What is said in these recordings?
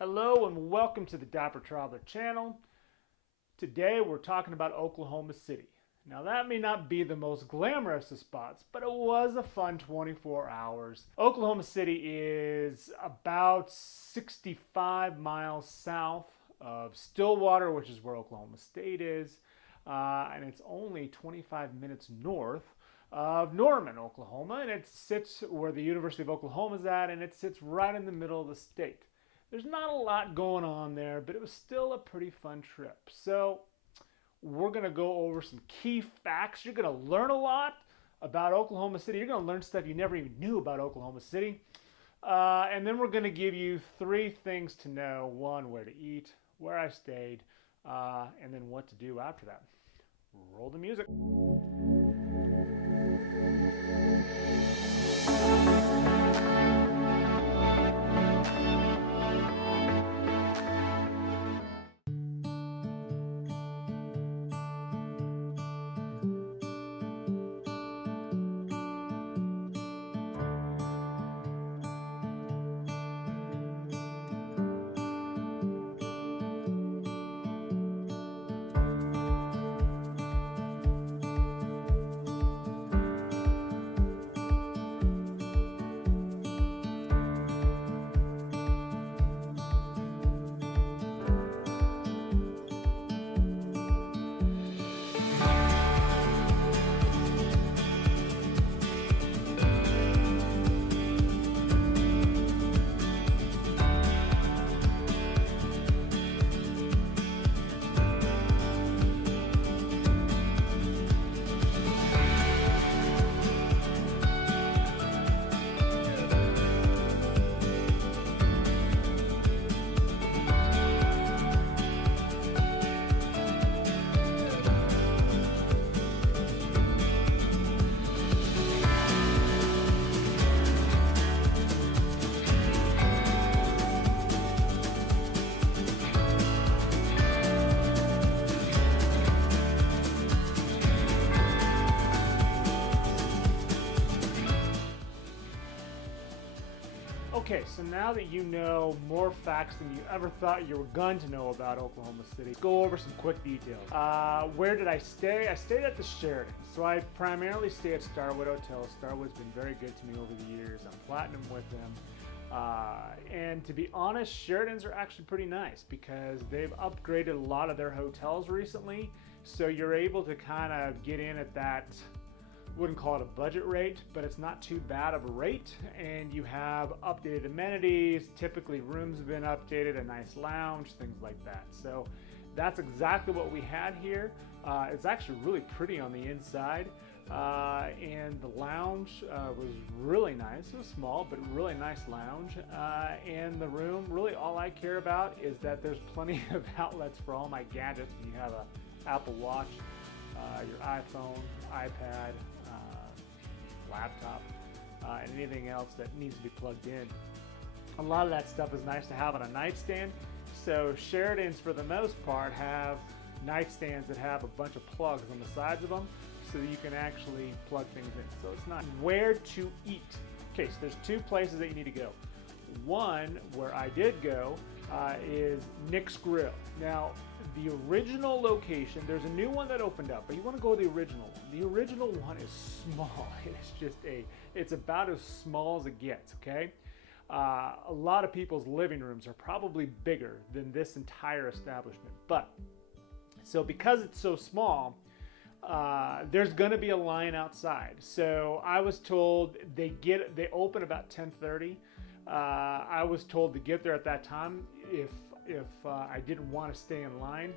Hello and welcome to the Dapper Traveler channel. Today we're talking about Oklahoma City. Now that may not be the most glamorous of spots, but it was a fun 24 hours. Oklahoma City is about 65 miles south of Stillwater, which is where Oklahoma State is, and it's only 25 minutes north of Norman, Oklahoma, and it sits where the University of Oklahoma is at, and it sits right in the middle of the state. There's not a lot going on there, but it was still a pretty fun trip. So we're going to go over some key facts. You're going to learn a lot about Oklahoma City. You're going to learn stuff you never even knew about Oklahoma City. And then we're going to give you 3 things to know. 1, where to eat, where I stayed, and then what to do after that. Roll the music. Okay, so now that you know more facts than you ever thought you were going to know about Oklahoma City, let's go over some quick details. Where did I stay? I stayed at the Sheraton. So I primarily stay at Starwood Hotel. Starwood's been very good to me over the years. I'm platinum with them. And to be honest, Sheratons are actually pretty nice because they've upgraded a lot of their hotels recently. So you're able to kind of get in at that, wouldn't call it a budget rate, but it's not too bad of a rate, and you have updated amenities. Typically rooms have been updated, a nice lounge, things like that. So that's exactly what we had here. It's actually really pretty on the inside, and the lounge was really nice. It was small, but really nice lounge, and the room, really all I care about is that there's plenty of outlets for all my gadgets. You have an Apple Watch, your iPhone, iPad, laptop, and anything else that needs to be plugged in. A lot of that stuff is nice to have on a nightstand. So Sheratons, for the most part, have nightstands that have a bunch of plugs on the sides of them so that you can actually plug things in. So it's not where to eat. Okay, so there's 2 places that you need to go. One, where I did go, is Nick's Grill. Now, the original location, there's a new one that opened up, but you want to go to the original one. The original one is small. It's just it's about as small as it gets, okay? A lot of people's living rooms are probably bigger than this entire establishment. But, so because it's so small, there's gonna be a line outside. So I was told they open about 10:30. I was told to get there at that time if I didn't want to stay in line.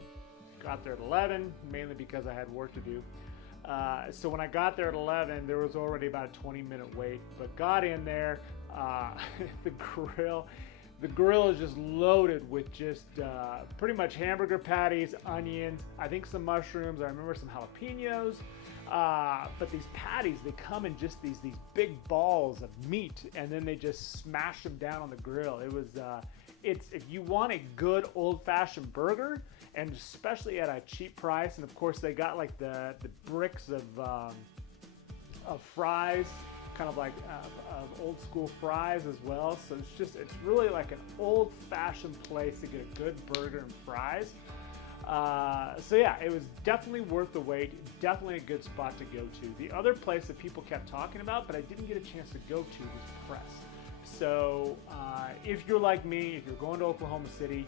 Got there at 11, mainly because I had work to do. So when I got there at 11, there was already about a 20-minute wait, but got in there. The grill is just loaded with just pretty much hamburger patties, onions, I think some mushrooms, I remember some jalapenos. But these patties, they come in just these big balls of meat, and then they just smash them down on the grill. It was if you want a good old-fashioned burger, and especially at a cheap price, and of course they got like the bricks of fries kind of like old school fries as well. So it's really like an old fashioned place to get a good burger and fries. So yeah, it was definitely worth the wait, definitely a good spot to go to. The other place that people kept talking about, but I didn't get a chance to go to, was Press. So if you're like me, if you're going to Oklahoma City,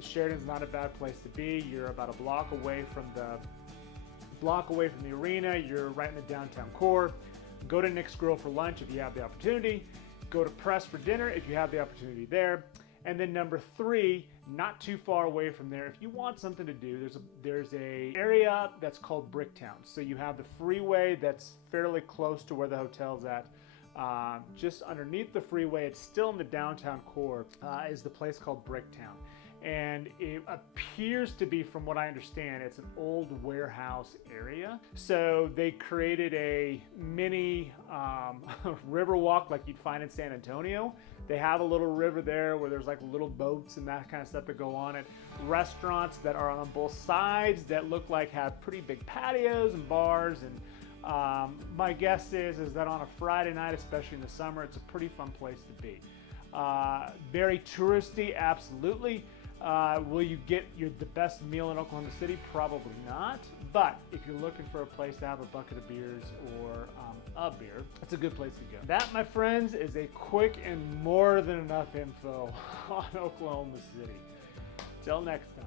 Sheraton's not a bad place to be. You're about a block away from the arena. You're right in the downtown core. Go to Nick's Grill for lunch if you have the opportunity. Go to Press for dinner if you have the opportunity there. And then number 3, not too far away from there, if you want something to do, there's a area that's called Bricktown. So you have the freeway that's fairly close to where the hotel's at. Just underneath the freeway, it's still in the downtown core, is the place called Bricktown. And it appears to be, from what I understand, it's an old warehouse area. So they created a mini river walk like you'd find in San Antonio. They have a little river there where there's like little boats and that kind of stuff that go on it. Restaurants that are on both sides that look like have pretty big patios and bars. And my guess is that on a Friday night, especially in the summer, it's a pretty fun place to be. Very touristy, absolutely. Will you get the best meal in Oklahoma City? Probably not. But if you're looking for a place to have a bucket of beers or a beer, it's a good place to go. That, my friends, is a quick and more than enough info on Oklahoma City. Till next time.